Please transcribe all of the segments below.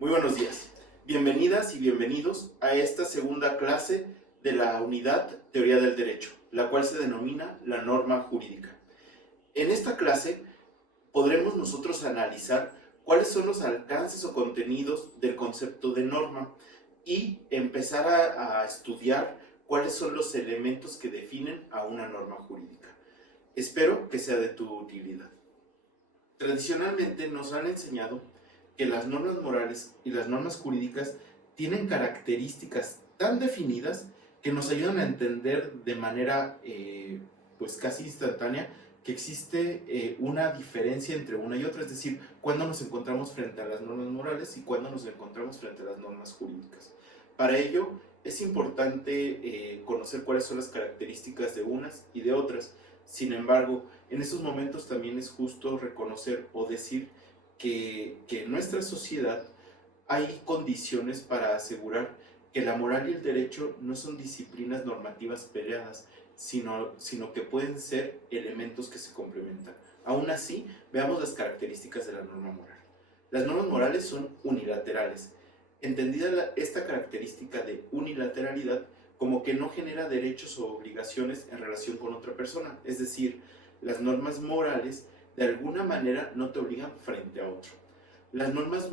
Muy buenos días. Bienvenidas y bienvenidos a esta segunda clase de la unidad Teoría del Derecho, la cual se denomina la norma jurídica. En esta clase podremos nosotros analizar cuáles son los alcances o contenidos del concepto de norma y empezar a estudiar cuáles son los elementos que definen a una norma jurídica. Espero que sea de tu utilidad. Tradicionalmente nos han enseñado que las normas morales y las normas jurídicas tienen características tan definidas que nos ayudan a entender de manera pues casi instantánea que existe una diferencia entre una y otra, es decir, cuando nos encontramos frente a las normas morales y cuando nos encontramos frente a las normas jurídicas. Para ello es importante conocer cuáles son las características de unas y de otras. Sin embargo, en estos momentos también es justo reconocer o decir que en nuestra sociedad hay condiciones para asegurar que la moral y el derecho no son disciplinas normativas peleadas, sino que pueden ser elementos que se complementan. Aún así, veamos las características de la norma moral. Las normas morales son unilaterales. Entendida esta característica de unilateralidad como que no genera derechos o obligaciones en relación con otra persona, es decir, las normas morales de alguna manera no te obligan frente a otro. Las normas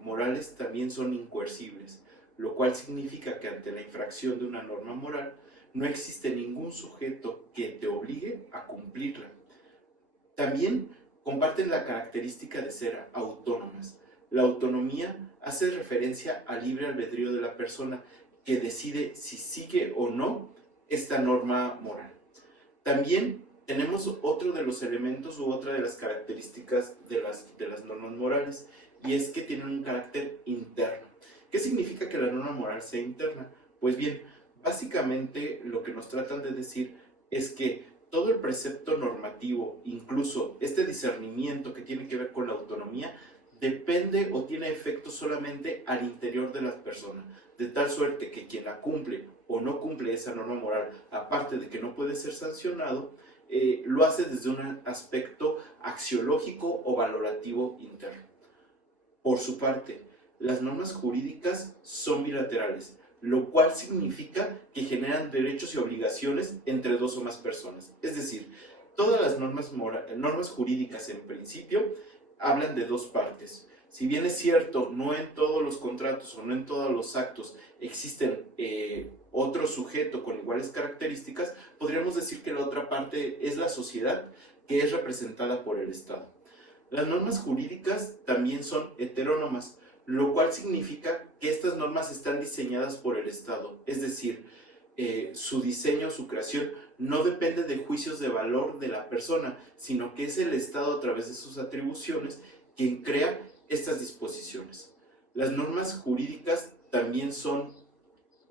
morales también son incoercibles, lo cual significa que ante la infracción de una norma moral no existe ningún sujeto que te obligue a cumplirla. También comparten la característica de ser autónomas. La autonomía hace referencia al libre albedrío de la persona que decide si sigue o no esta norma moral. También tenemos otro de los elementos u otra de las características de las normas morales, y es que tienen un carácter interno. ¿Qué significa que la norma moral sea interna? Pues bien, básicamente lo que nos tratan de decir es que todo el precepto normativo, incluso este discernimiento que tiene que ver con la autonomía, depende o tiene efecto solamente al interior de las personas, de tal suerte que quien la cumple o no cumple esa norma moral, aparte de que no puede ser sancionado, lo hace desde un aspecto axiológico o valorativo interno. Por su parte, las normas jurídicas son bilaterales, lo cual significa que generan derechos y obligaciones entre dos o más personas. Es decir, todas las normas jurídicas en principio hablan de dos partes. Si bien es cierto, no en todos los contratos o no en todos los actos existen otro sujeto con iguales características, podríamos decir que la otra parte es la sociedad, que es representada por el Estado. Las normas jurídicas también son heterónomas, lo cual significa que estas normas están diseñadas por el Estado, es decir, su diseño, su creación, no depende de juicios de valor de la persona, sino que es el Estado a través de sus atribuciones quien crea estas disposiciones. Las normas jurídicas también son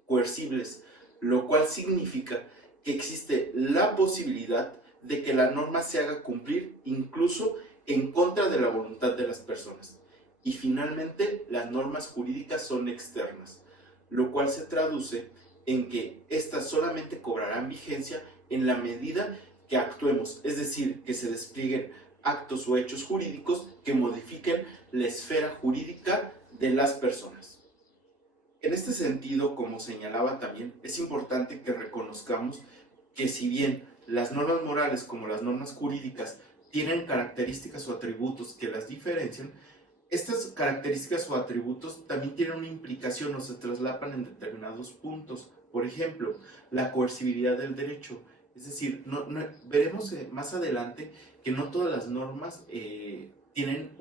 coercibles, lo cual significa que existe la posibilidad de que la norma se haga cumplir incluso en contra de la voluntad de las personas. Y finalmente, las normas jurídicas son externas, lo cual se traduce en que éstas solamente cobrarán vigencia en la medida que actuemos, es decir, que se desplieguen actos o hechos jurídicos que modifiquen la esfera jurídica de las personas. En este sentido, como señalaba también, es importante que reconozcamos que si bien las normas morales como las normas jurídicas tienen características o atributos que las diferencian, estas características o atributos también tienen una implicación o se traslapan en determinados puntos. Por ejemplo, la coercibilidad del derecho. Es decir, veremos más adelante que no todas las normas tienen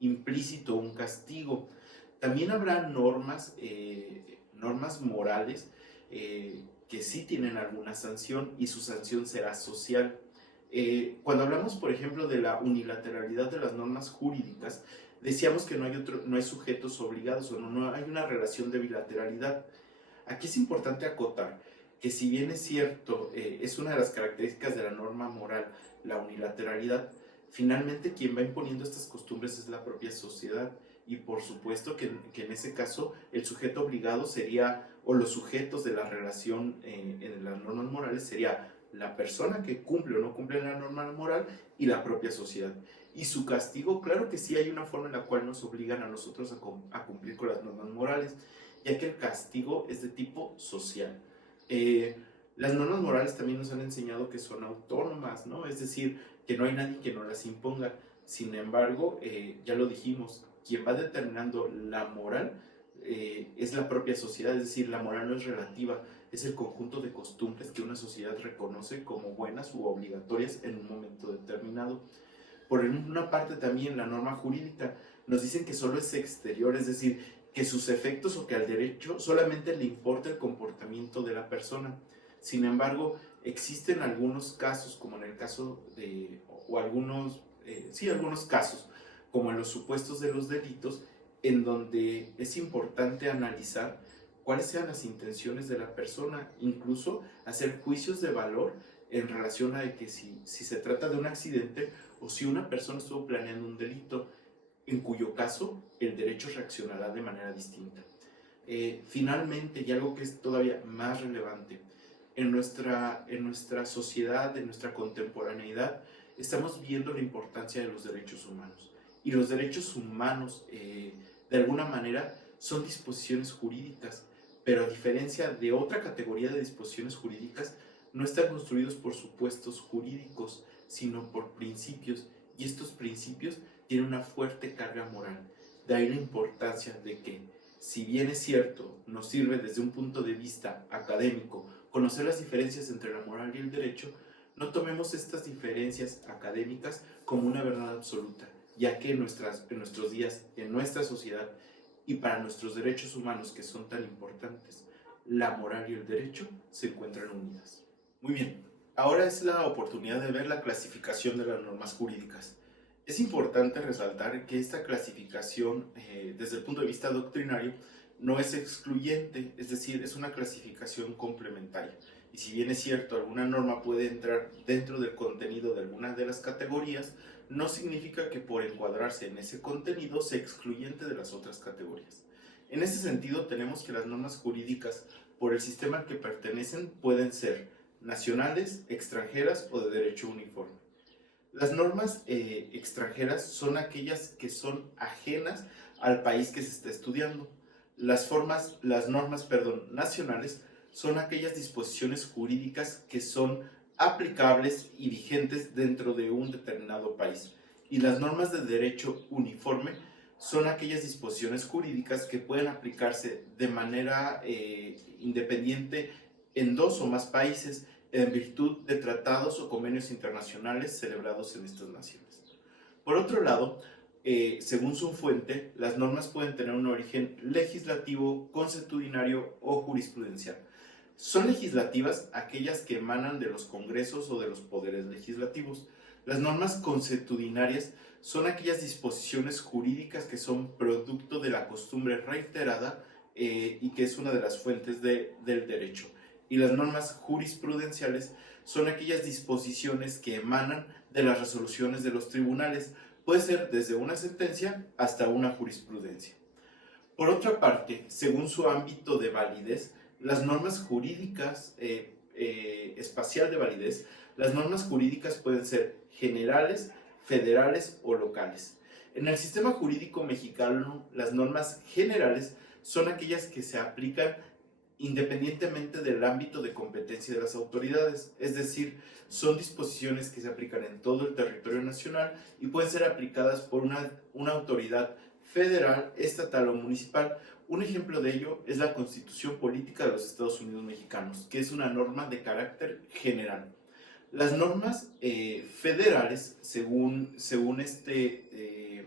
implícito un castigo. También habrá normas morales que sí tienen alguna sanción y su sanción será social. Cuando hablamos, por ejemplo, de la unilateralidad de las normas jurídicas, decíamos que no hay sujetos obligados o no hay una relación de bilateralidad. Aquí es importante acotar que si bien es cierto, es una de las características de la norma moral, la unilateralidad, finalmente quien va imponiendo estas costumbres es la propia sociedad, y por supuesto que en ese caso el sujeto obligado sería, o los sujetos de la relación en las normas morales sería la persona que cumple o no cumple la norma moral y la propia sociedad. Y su castigo, claro que sí hay una forma en la cual nos obligan a nosotros a cumplir con las normas morales, ya que el castigo es de tipo social. Las normas morales también nos han enseñado que son autónomas, ¿no? Es decir, que no hay nadie que nos las imponga. Sin embargo, ya lo dijimos, quien va determinando la moral es la propia sociedad, es decir, la moral no es relativa, es el conjunto de costumbres que una sociedad reconoce como buenas u obligatorias en un momento determinado. Por una parte también la norma jurídica nos dicen que solo es exterior, es decir, que sus efectos o que al derecho solamente le importa el comportamiento de la persona. Sin embargo, existen algunos casos, como en el caso de, o algunos, algunos casos, como en los supuestos de los delitos, en donde es importante analizar cuáles sean las intenciones de la persona, incluso hacer juicios de valor en relación a que si se trata de un accidente o si una persona estuvo planeando un delito, en cuyo caso el derecho reaccionará de manera distinta. Finalmente, y algo que es todavía más relevante, en nuestra sociedad, en nuestra contemporaneidad, estamos viendo la importancia de los derechos humanos. Y los derechos humanos, de alguna manera, son disposiciones jurídicas, pero a diferencia de otra categoría de disposiciones jurídicas, no están construidos por supuestos jurídicos, sino por principios, y estos principios tienen una fuerte carga moral. De ahí la importancia de que, si bien es cierto, nos sirve desde un punto de vista académico conocer las diferencias entre la moral y el derecho, no tomemos estas diferencias académicas como una verdad absoluta, ya que en nuestros días, en nuestra sociedad y para nuestros derechos humanos que son tan importantes, la moral y el derecho se encuentran unidas. Muy bien, ahora es la oportunidad de ver la clasificación de las normas jurídicas. Es importante resaltar que esta clasificación, desde el punto de vista doctrinario, no es excluyente, es decir, es una clasificación complementaria. Y si bien es cierto, alguna norma puede entrar dentro del contenido de alguna de las categorías, no significa que por encuadrarse en ese contenido sea excluyente de las otras categorías. En ese sentido, tenemos que las normas jurídicas, por el sistema al que pertenecen, pueden ser nacionales, extranjeras o de derecho uniforme. Las normas extranjeras son aquellas que son ajenas al país que se está estudiando. Las normas nacionales son aquellas disposiciones jurídicas que son aplicables y vigentes dentro de un determinado país. Y las normas de derecho uniforme son aquellas disposiciones jurídicas que pueden aplicarse de manera independiente en dos o más países en virtud de tratados o convenios internacionales celebrados en estas naciones. Por otro lado, según su fuente, las normas pueden tener un origen legislativo, consuetudinario o jurisprudencial. Son legislativas aquellas que emanan de los congresos o de los poderes legislativos. Las normas consuetudinarias son aquellas disposiciones jurídicas que son producto de la costumbre reiterada y que es una de las fuentes del derecho. Y las normas jurisprudenciales son aquellas disposiciones que emanan de las resoluciones de los tribunales. Puede ser desde una sentencia hasta una jurisprudencia. Por otra parte, según su ámbito de validez, las normas jurídicas, espacial de validez, las normas jurídicas pueden ser generales, federales o locales. En el sistema jurídico mexicano, las normas generales son aquellas que se aplican independientemente del ámbito de competencia de las autoridades, es decir, son disposiciones que se aplican en todo el territorio nacional y pueden ser aplicadas por una autoridad federal, estatal o municipal. Un ejemplo de ello es la Constitución Política de los Estados Unidos Mexicanos, que es una norma de carácter general. Las normas federales, según este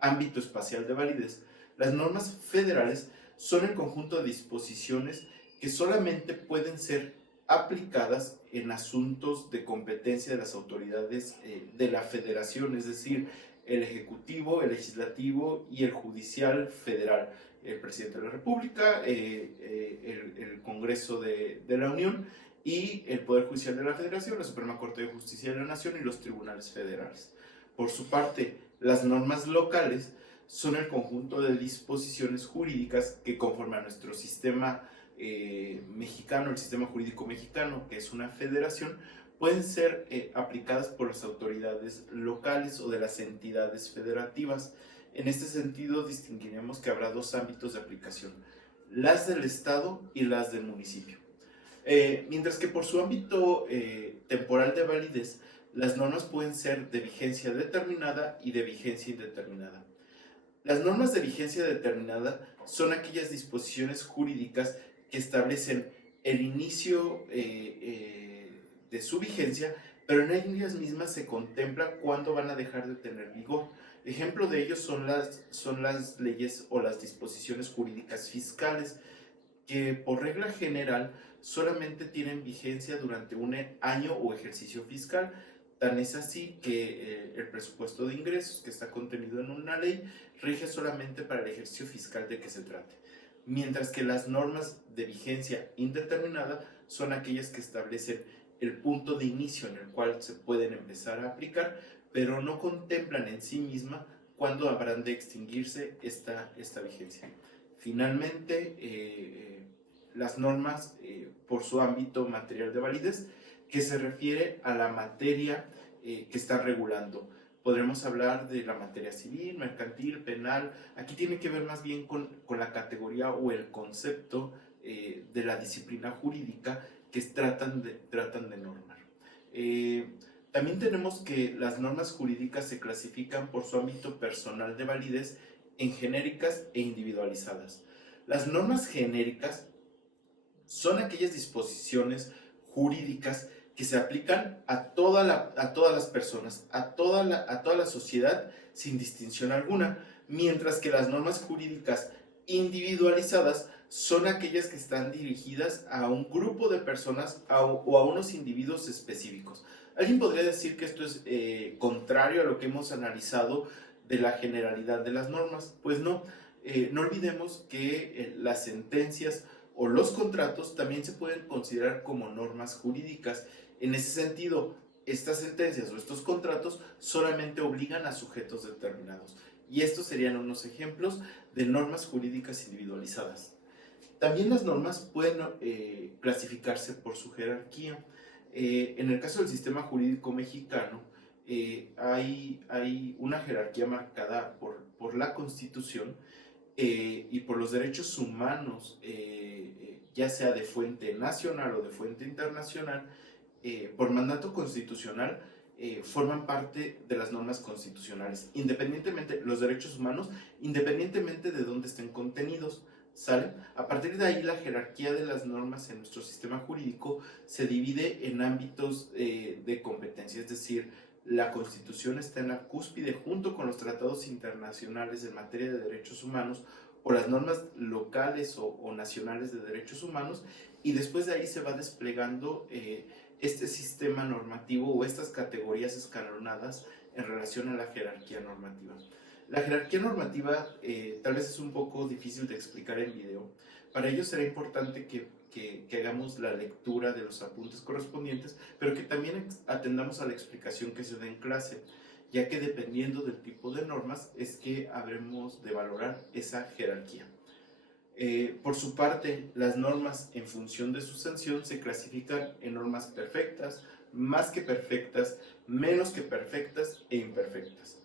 ámbito espacial de validez, las normas federales son el conjunto de disposiciones que solamente pueden ser aplicadas en asuntos de competencia de las autoridades de la federación, es decir, el ejecutivo, el legislativo y el judicial federal, el presidente de la República, el Congreso de la Unión y el Poder Judicial de la Federación, la Suprema Corte de Justicia de la Nación y los tribunales federales. Por su parte, las normas locales son el conjunto de disposiciones jurídicas que, conforme a nuestro sistema mexicano, el sistema jurídico mexicano, que es una federación, pueden ser aplicadas por las autoridades locales o de las entidades federativas. En este sentido, distinguiremos que habrá dos ámbitos de aplicación: las del Estado y las del municipio. Mientras que por su ámbito temporal de validez, las normas pueden ser de vigencia determinada y de vigencia indeterminada. Las normas de vigencia determinada son aquellas disposiciones jurídicas que establecen el inicio de su vigencia, pero en ellas mismas se contempla cuándo van a dejar de tener vigor. Ejemplo de ello son las leyes o las disposiciones jurídicas fiscales, que por regla general solamente tienen vigencia durante un año o ejercicio fiscal. Tan es así que el presupuesto de ingresos, que está contenido en una ley, rige solamente para el ejercicio fiscal de que se trate. Mientras que las normas de vigencia indeterminada son aquellas que establecen el punto de inicio en el cual se pueden empezar a aplicar, pero no contemplan en sí misma cuándo habrán de extinguirse esta vigencia. Finalmente, las normas por su ámbito material de validez, que se refiere a la materia que está regulando. Podremos hablar de la materia civil, mercantil, penal. Aquí tiene que ver más bien con la categoría o el concepto de la disciplina jurídica que tratan de normar. También tenemos que las normas jurídicas se clasifican por su ámbito personal de validez en genéricas e individualizadas. Las normas genéricas son aquellas disposiciones jurídicas que se aplican a todas las personas, a toda la sociedad, sin distinción alguna, mientras que las normas jurídicas individualizadas son aquellas que están dirigidas a un grupo de personas o a unos individuos específicos. Alguien podría decir que esto es contrario a lo que hemos analizado de la generalidad de las normas. Pues no, no olvidemos que las sentencias o los contratos también se pueden considerar como normas jurídicas. En ese sentido, estas sentencias o estos contratos solamente obligan a sujetos determinados. Y estos serían unos ejemplos de normas jurídicas individualizadas. También las normas pueden clasificarse por su jerarquía. En el caso del sistema jurídico mexicano, hay una jerarquía marcada por la Constitución y por los derechos humanos, ya sea de fuente nacional o de fuente internacional, por mandato constitucional, forman parte de las normas constitucionales, independientemente, los derechos humanos, independientemente de dónde estén contenidos, ¿sale? A partir de ahí, la jerarquía de las normas en nuestro sistema jurídico se divide en ámbitos de competencia, es decir, la Constitución está en la cúspide junto con los tratados internacionales en materia de derechos humanos o las normas locales o nacionales de derechos humanos, y después de ahí se va desplegando este sistema normativo o estas categorías escalonadas en relación a la jerarquía normativa. La jerarquía normativa tal vez es un poco difícil de explicar en video. Para ello será importante que hagamos la lectura de los apuntes correspondientes, pero que también atendamos a la explicación que se da en clase, ya que dependiendo del tipo de normas es que habremos de valorar esa jerarquía. Por su parte, las normas en función de su sanción se clasifican en normas perfectas, más que perfectas, menos que perfectas e imperfectas.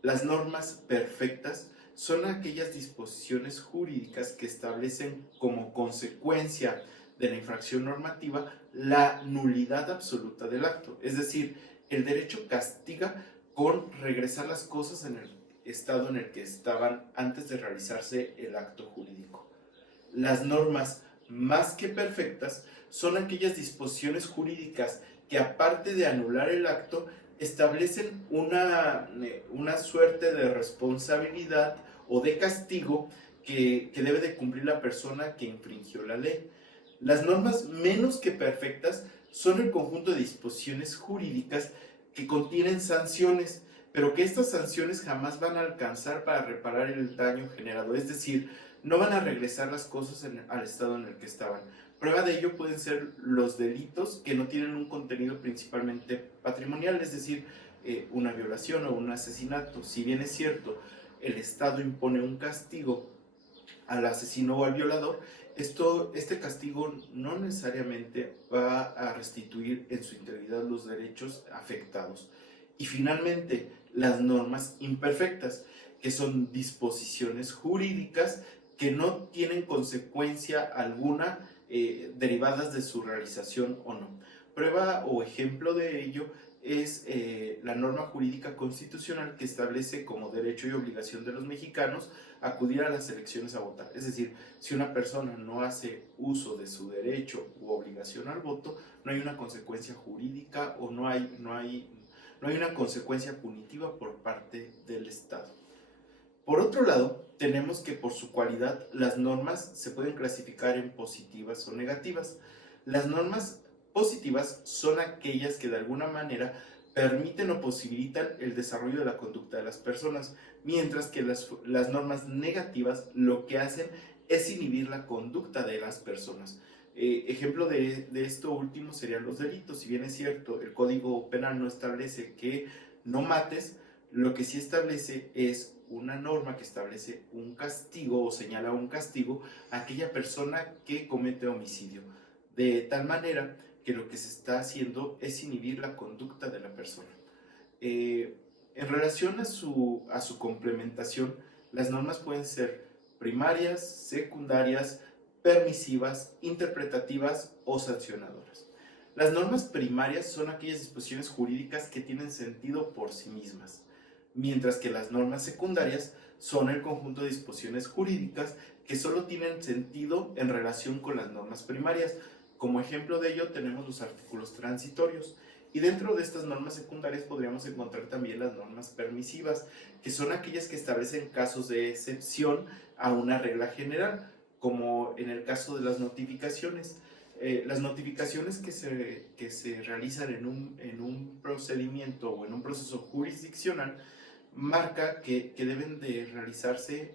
Las normas perfectas son aquellas disposiciones jurídicas que establecen como consecuencia de la infracción normativa la nulidad absoluta del acto. Es decir, el derecho castiga con regresar las cosas en el estado en el que estaban antes de realizarse el acto jurídico. Las normas más que perfectas son aquellas disposiciones jurídicas que, aparte de anular el acto, establecen una suerte de responsabilidad o de castigo que debe de cumplir la persona que infringió la ley. Las normas menos que perfectas son el conjunto de disposiciones jurídicas que contienen sanciones, pero que estas sanciones jamás van a alcanzar para reparar el daño generado, es decir, no van a regresar las cosas al estado en el que estaban. Prueba de ello pueden ser los delitos que no tienen un contenido principalmente patrimonial, es decir, una violación o un asesinato. Si bien es cierto, el Estado impone un castigo al asesino o al violador, este castigo no necesariamente va a restituir en su integridad los derechos afectados. Y finalmente, las normas imperfectas, que son disposiciones jurídicas que no tienen consecuencia alguna derivadas de su realización o no. Prueba o ejemplo de ello es la norma jurídica constitucional que establece como derecho y obligación de los mexicanos acudir a las elecciones a votar. Es decir, si una persona no hace uso de su derecho u obligación al voto, no hay una consecuencia jurídica o no hay una consecuencia punitiva por parte del Estado. Por otro lado, tenemos que por su cualidad las normas se pueden clasificar en positivas o negativas. Las normas positivas son aquellas que de alguna manera permiten o posibilitan el desarrollo de la conducta de las personas, mientras que las normas negativas lo que hacen es inhibir la conducta de las personas. Ejemplo de esto último serían los delitos. Si bien es cierto, el Código Penal no establece que no mates, lo que sí establece es una norma que establece un castigo o señala un castigo a aquella persona que comete homicidio, de tal manera que lo que se está haciendo es inhibir la conducta de la persona. En relación a su complementación, las normas pueden ser primarias, secundarias, permisivas, interpretativas o sancionadoras. Las normas primarias son aquellas disposiciones jurídicas que tienen sentido por sí mismas, mientras que las normas secundarias son el conjunto de disposiciones jurídicas que solo tienen sentido en relación con las normas primarias. Como ejemplo de ello tenemos los artículos transitorios, y dentro de estas normas secundarias podríamos encontrar también las normas permisivas, que son aquellas que establecen casos de excepción a una regla general, como en el caso de las notificaciones. Las notificaciones que se realizan en un procedimiento o en un proceso jurisdiccional marca que deben de realizarse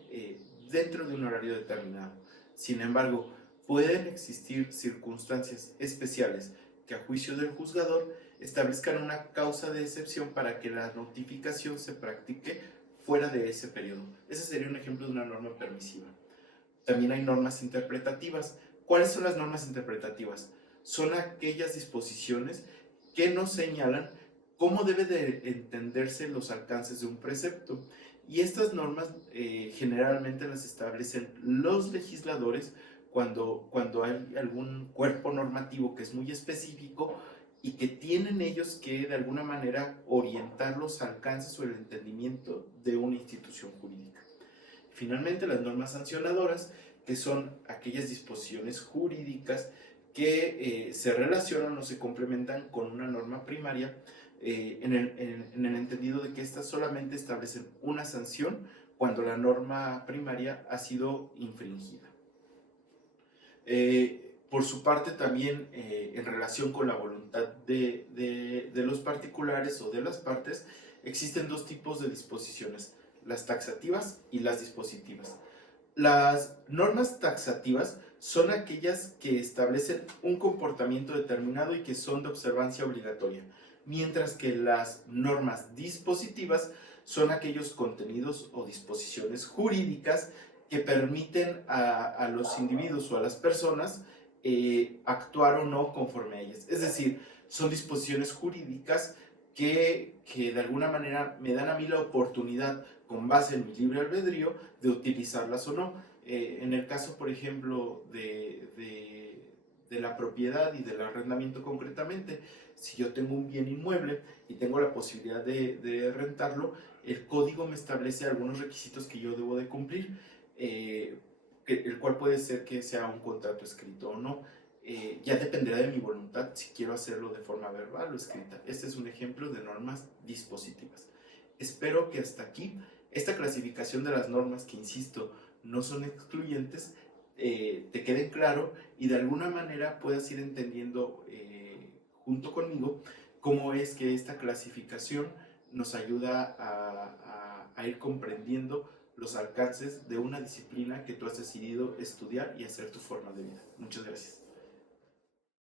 dentro de un horario determinado. Sin embargo, pueden existir circunstancias especiales que a juicio del juzgador establezcan una causa de excepción para que la notificación se practique fuera de ese periodo. Ese sería un ejemplo de una norma permisiva. También hay normas interpretativas. ¿Cuáles son las normas interpretativas? Son aquellas disposiciones que nos señalan cómo debe de entenderse los alcances de un precepto. Y estas normas generalmente las establecen los legisladores cuando hay algún cuerpo normativo que es muy específico y que tienen ellos que de alguna manera orientar los alcances o el entendimiento de una institución jurídica. Finalmente, las normas sancionadoras, que son aquellas disposiciones jurídicas que se relacionan o se complementan con una norma primaria en el entendido de que estas solamente establecen una sanción cuando la norma primaria ha sido infringida. Por su parte también en relación con la voluntad de los particulares o de las partes, existen dos tipos de disposiciones, las taxativas y las dispositivas. Las normas taxativas son aquellas que establecen un comportamiento determinado y que son de observancia obligatoria, mientras que las normas dispositivas son aquellos contenidos o disposiciones jurídicas que permiten a los individuos o a las personas actuar o no conforme a ellas. Es decir, son disposiciones jurídicas que de alguna manera me dan a mí la oportunidad, con base en mi libre albedrío, de utilizarlas o no. En el caso, por ejemplo, de la propiedad y del arrendamiento concretamente, si yo tengo un bien inmueble y tengo la posibilidad de rentarlo, el código me establece algunos requisitos que yo debo de cumplir, el cual puede ser que sea un contrato escrito o no. Ya dependerá de mi voluntad si quiero hacerlo de forma verbal o escrita. Este es un ejemplo de normas dispositivas. Espero que hasta aquí esta clasificación de las normas, que insisto, no son excluyentes, te quede claro y de alguna manera puedas ir entendiendo junto conmigo cómo es que esta clasificación nos ayuda a ir comprendiendo los alcances de una disciplina que tú has decidido estudiar y hacer tu forma de vida. Muchas gracias.